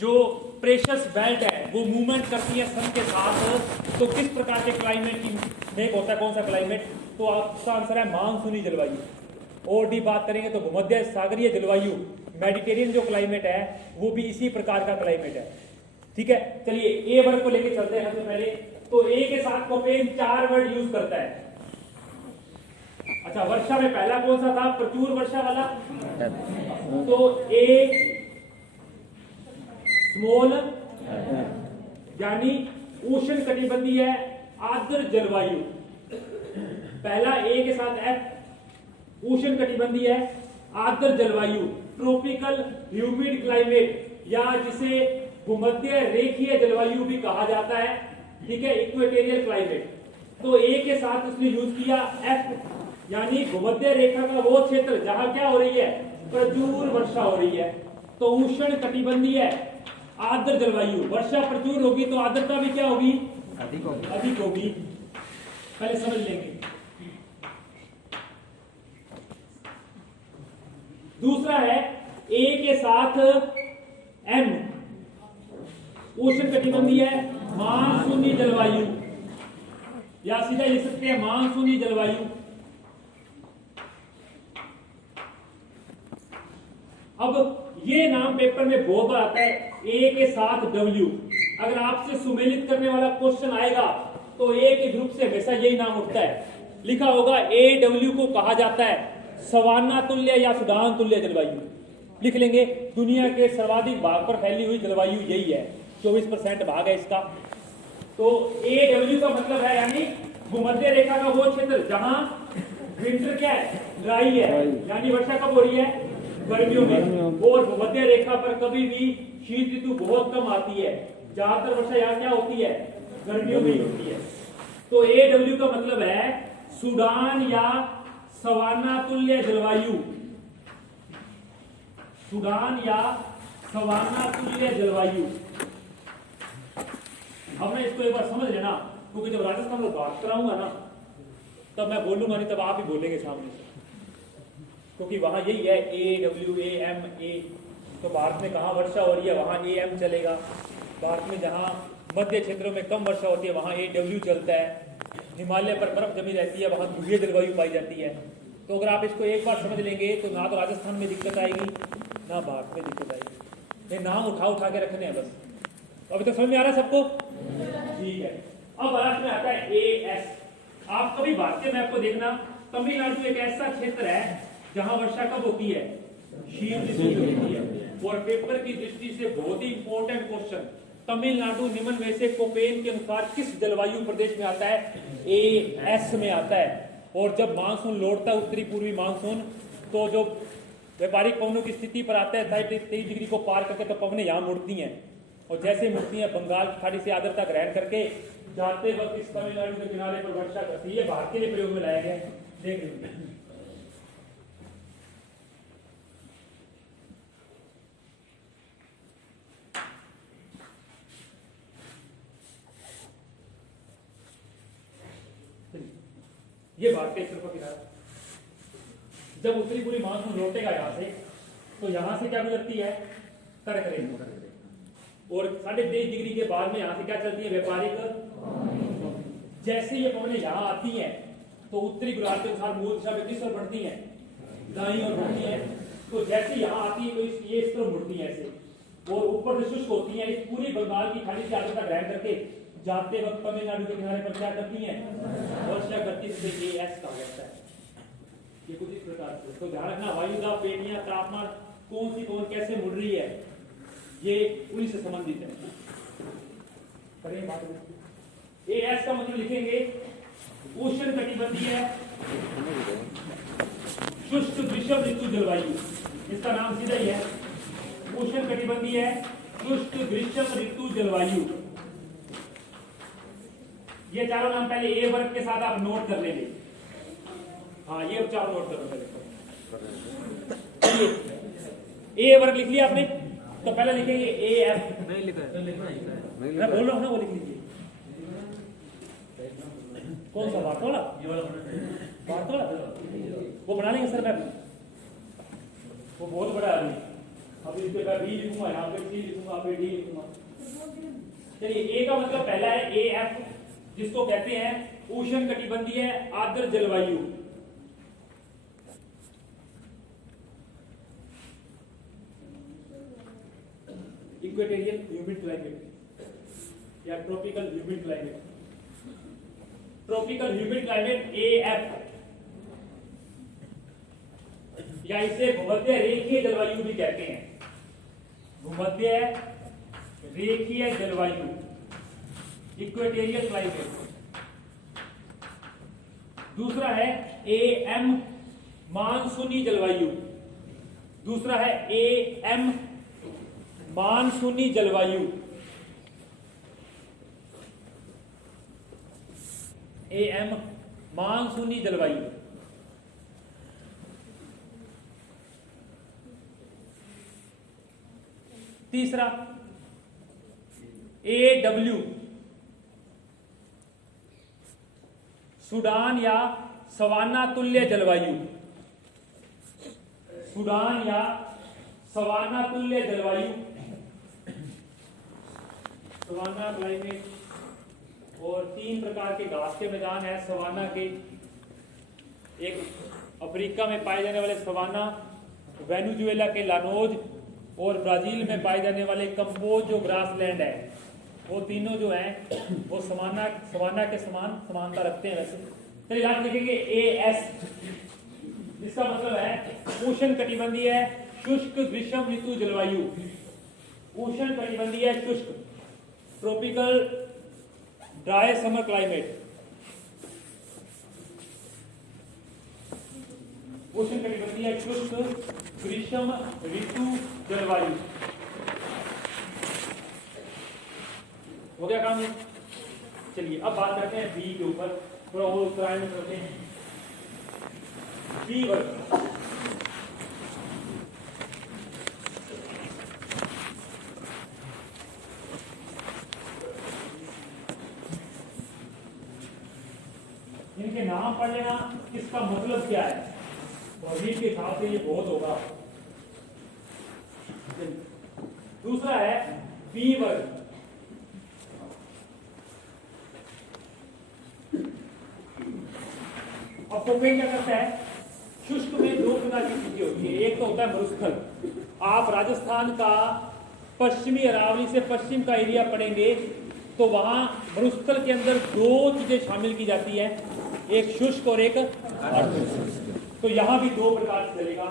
जो precious belt है वो मूवमेंट करती है सन के साथ, तो किस प्रकार के क्लाइमेट की मेक होता है, कौन सा क्लाइमेट? तो आपका आंसर है मानसूनी जलवायु। और भी बात करेंगे तो भूमध्य सागरीय जलवायु, मेडिटेरियन जो क्लाइमेट है वो भी इसी प्रकार का क्लाइमेट है। ठीक है, चलिए ए वर्ग को लेके चलते हैं। सबसे पहले तो ए के साथ कोपेन 4 वर्ड यूज करता है। अच्छा, वर्षा में पहला कौन सा था? प्रचुर वर्षा वाला। तो ए स्मॉल यानी उष्ण कटिबंधीय आर्द्र जलवायु। पहला ए के साथ एफ उष्ण कटिबंधीय आर्द्र जलवायु, ट्रॉपिकल ह्यूमिड क्लाइमेट या जिसे भूमध्य रेखीय जलवायु भी कहा जाता है। ठीक है, इक्वेटोरियल क्लाइमेट। तो ए के साथ उसने यूज किया एफ यानी भूमध्य रेखा का वो क्षेत्र जहां क्या हो रही है? प्रचुर वर्षा हो रही है। तो उष्ण कटिबंधीय आर्द्र जलवायु, वर्षा प्रचुर होगी तो आर्द्रता भी क्या होगी? अधिक होगी। पहले समझ लेंगे। दूसरा है ए के साथ एम उष्ण कटिबंधीय मानसूनी जलवायु, या सीधा लिख सकते हैं मानसूनी जलवायु। अब ये नाम पेपर में बहुत बार आता है, ए के साथ डब्ल्यू। अगर आपसे सुमेलित करने वाला क्वेश्चन आएगा तो ए के ग्रुप से हमेशा यही नाम उठता है। लिखा होगा ए डब्ल्यू को कहा जाता है सवाना तुल्य या सूडान तुल्य जलवायु। लिख लेंगे, दुनिया के सर्वाधिक भाग पर फैली हुई जलवायु यही है, 24% भाग है इसका। तो ए डब्ल्यू का मतलब है यानी भूमध्य रेखा का वो क्षेत्र जहां विंटर क्या है? ड्राई है, यानी वर्षा कब हो रही है? गर्मियों में। और भूमध्य रेखा पर कभी भी शीत ऋतु बहुत कम आती है। ज्यादातर वर्षा यहाँ क्या होती है? गर्मियों में ही होती है। तो ए डब्ल्यू का मतलब है सूडान या सवाना तुल्य जलवायु। सूडान या सवाना तुल्य जलवायु। हमने इसको एक बार समझ लेना, क्योंकि जब राजस्थान में बात कराऊंगा ना तब मैं बोलूंगा नहीं, तब आप ही बोलेंगे सामने से, क्योंकि वहां यही है A W A M A. तो भारत में कहाँ वर्षा हो रही है वहां ए एम चलेगा। भारत में जहां मध्य क्षेत्रों में कम वर्षा होती है वहां ए डब्ल्यू चलता है। हिमालय पर बर्फ जमी रहती है वहां ध्रुवीय जलवायु पाई जाती है। तो अगर आप इसको एक बार समझ लेंगे तो ना तो राजस्थान में दिक्कत आएगी ना भारत में दिक्कत आएगी। ये नाम उठा के रखने हैं बस। अभी तो समझ में आ रहा है सबको? ठीक है। अब भारत में आता है ए एस। आप कभी भारतीय मैप को देखना, तमिलनाडु एक ऐसा क्षेत्र है जहां वर्षा कब होती है? शीत ऋतु में होती है। और पेपर की दृष्टि से बहुत ही इंपॉर्टेंट क्वेश्चन, तमिलनाडु निम्न में से कोपेन के अनुसार किस जलवायु प्रदेश में आता है? ए एस में आता है। और जब मानसून लौटता है उत्तरी पूर्वी मानसून, तो जो व्यापारिक पवनों की स्थिति पर आता है 23 डिग्री को पार करके, तो पवनें यहाँ मुड़ती हैं। और जैसे मुड़ती हैं बंगाल की खाड़ी से आर्द्रता ग्रहण करके जाते वक्त इस तमिलनाडु के किनारे पर वर्षा करती है। भारत के लिए प्रयोग में लाया गया, देख लीजिए। ये भारत का एक तरफा किनारा। जब उत्तरी पूर्वी मानसून लौटेगा यहाँ से, तो यहाँ से क्या गुजरती है? कर्क रेखा। और 23.5 डिग्री के बाद में यहाँ से क्या चलती है? व्यापारिक। जैसे ये पवनें यहाँ आती हैं तो उत्तरी गोलार्ध के अनुसार मूल दिशा में किस ओर बढ़ती हैं? दाईं ओर बढ़ती हैं। तो जैसे यहाँ आती है तो ये इस तरफ मुड़ती है ऐसे, और ऊपर से शुष्क होती है। इस पूरी बंगाल की खाड़ी से आर्द्रता ग्रहण करके जाते वक्त तमिलनाडु के किनारे पर क्या करती हैं? वर्षा करती है। ये एस कहा जाता है। ये कुछ इस प्रकार से। तो ध्यान रखना, वायुदाब, पेटियां, तापमान कौन कैसे मुड़ रही है, ये उन्हीं से संबंधित है। ए एस का मतलब लिखेंगे उष्ण कटिबंधीय शुष्क ग्रीष्म ऋतु जलवायु। इसका नाम सीधा ही है उष्ण कटिबंधीय शुष्क ग्रीष्म ऋतु जलवायु। ये चारों नाम पहले ए वर्ग के साथ आप नोट कर लेंगे। हाँ, ये चार नोट कर लो। ए वर्ग लिख लिया आपने, तो पहले लिखेंगे ए एफ। नहीं लिखा है, मैं बोल रहा हूँ ना, वो लिख लीजिए। कौन सा? भारत वाला? भारत वाला वो बना लेंगे सर मैप। वो बहुत बड़ा है। अब इसके बाद बी लिखूंगा, यहाँ पे सी लिखूंगा, फिर डी लिखूंगा। चलिए ए का मतलब पहला है ए एफ, जिसको कहते हैं उष्ण कटिबंधीय आर्द्र जलवायु। इक्वेटोरियल ह्यूमिड क्लाइमेट या tropical humid climate. Tropical humid climate A F, या इसे भूमध्य रेखीय जलवायु भी कहते हैं। भूमध्य रेखीय जलवायु, इक्वेटोरियल क्लाइमेट। दूसरा है ए एम मानसूनी जलवायु। दूसरा है ए एम मानसूनी जलवायु। ए एम मानसूनी जलवायु। तीसरा ए डब्ल्यू, सूडान या सवाना तुल्य जलवायु। सूडान या सवाना तुल्य जलवायु, सवाना क्लाइमेट। और 3 प्रकार के घास के मैदान है सवाना के। एक अफ्रीका में पाए जाने वाले सवाना, वेनेजुएला के लानोज, और ब्राजील में पाए जाने वाले कंपोज जो ग्रासलैंड है। वो तीनों जो हैं वो सवाना के समान समानता रखते हैं। वैसे चलिए याद लिखेंगे ए एस, जिसका मतलब है उष्ण कटिबंधीय शुष्क ग्रीष्म ऋतु जलवायु। उष्ण कटिबंधीय शुष्क, ट्रॉपिकल ड्राई समर क्लाइमेट। उष्ण कटिबंधीय शुष्क ग्रीष्म ऋतु जलवायु। हो गया काम? चलिए अब बात करते हैं बी के ऊपर, थोड़ा वो उत्तरायण करते हैं। बी वर्ग, इनके नाम पढ़ लेना, इसका मतलब क्या है, तो अभी के हिसाब से ये बहुत होगा। दूसरा है बी वर्ग। अब कोपेन क्या करता है, शुष्क में 2 प्रकार की चीजें होती है। एक तो होता है मरुस्थल। आप राजस्थान का पश्चिमी अरावली से पश्चिम का एरिया पढ़ेंगे तो वहां मरुस्थल के अंदर 2 चीजें शामिल की जाती है, एक शुष्क और एक अर्धशुष्क। तो यहां भी 2 प्रकार से चलेगा।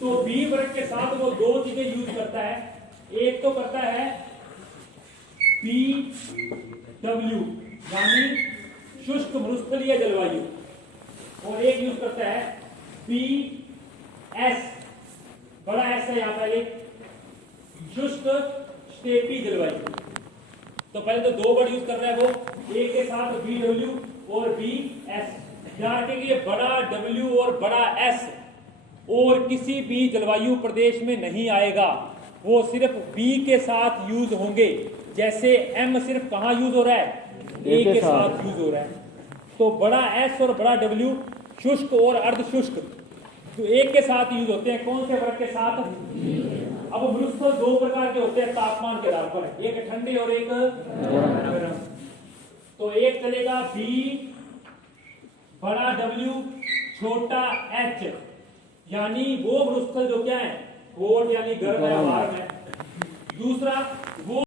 तो बी वर्ग के साथ वो 2 चीजें यूज करता है। एक तो करता है पी डब्ल्यू यानी शुष्क मरुस्थलीय जलवायु, और एक यूज करता है पी एस, बड़ा एस है यहाँ पर, शुष्क स्टेपी जलवायु। तो पहले तो 2 वर्ड यूज कर रहा है वो, एक के साथ बी डब्ल्यू और बी एस। ध्यान रखेंगे ये बड़ा डब्ल्यू और बड़ा एस और किसी भी जलवायु प्रदेश में नहीं आएगा, वो सिर्फ बी के साथ यूज होंगे। जैसे एम सिर्फ कहां यूज हो रहा है, ए के साथ यूज हो रहा है। तो बड़ा एस और बड़ा डब्ल्यू शुष्क और अर्धशुष्क तो एक के साथ यूज होते हैं। कौन से वर्ग के साथ? अब मरुस्थल 2 प्रकार के होते हैं तापमान के आधार पर, एक ठंडे और एक गर्म। तो एक चलेगा बी बड़ा डब्ल्यू छोटा एच, यानी वो मरुस्थल जो क्या है, कोल्ड यानी गर्म है, वार्म है। दूसरा वो